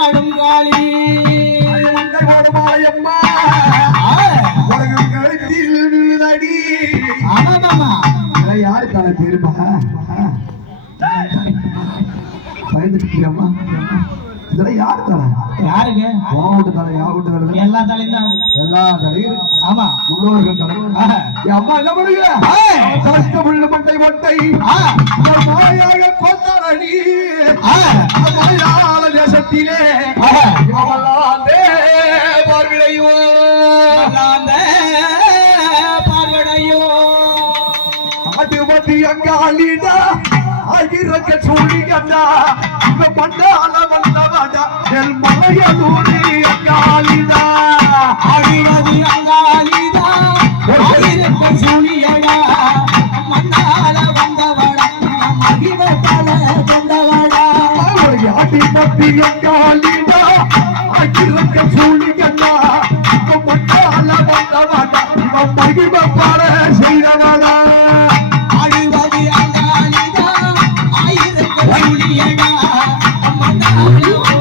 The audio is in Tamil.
ஆடும் காளி மாயம்மா உலகம் கழுத்தில் விழுதடி. யாரு தானே தெரியுமா? பயந்துட்டியாமா? இதெல்லாம் யாரு தானே? யாருங்க? யாவுட்டு தானே? யாவுட்டு தானே? எல்லா தலையும் தான். எல்லா தலையும். ஆமா, முன்னோர்கள் தலைவர். என் அம்மா என்ன பண்ணுங்க? கலக்க முள்ளு மட்டை மட்டை மாயாக கொண்டாடி மலையாள தேசத்திலே பார்வையோ பார்வடையோ அது மத்தி அங்காளிடா ஆகிரக்க சொல்லி கண்டா இவ பண்டால வந்தவடா எல் மலையலூரி அங்காளிடா ஆகிரதி அங்காளிடா ஆகிரக்க சொல்லியடா மண்ணால வந்தவடா மகிம பல கொண்டவடா ஆடி மத்தி அங்காளிடா ஆகிரக்க சொல்லி கண்டா இவ பண்டால வந்தவடா இவ மகிம பல செய்தவடா ஆகிரதி அங்காளிடா ஆகிரக்க சொல்லியடா மண்ணால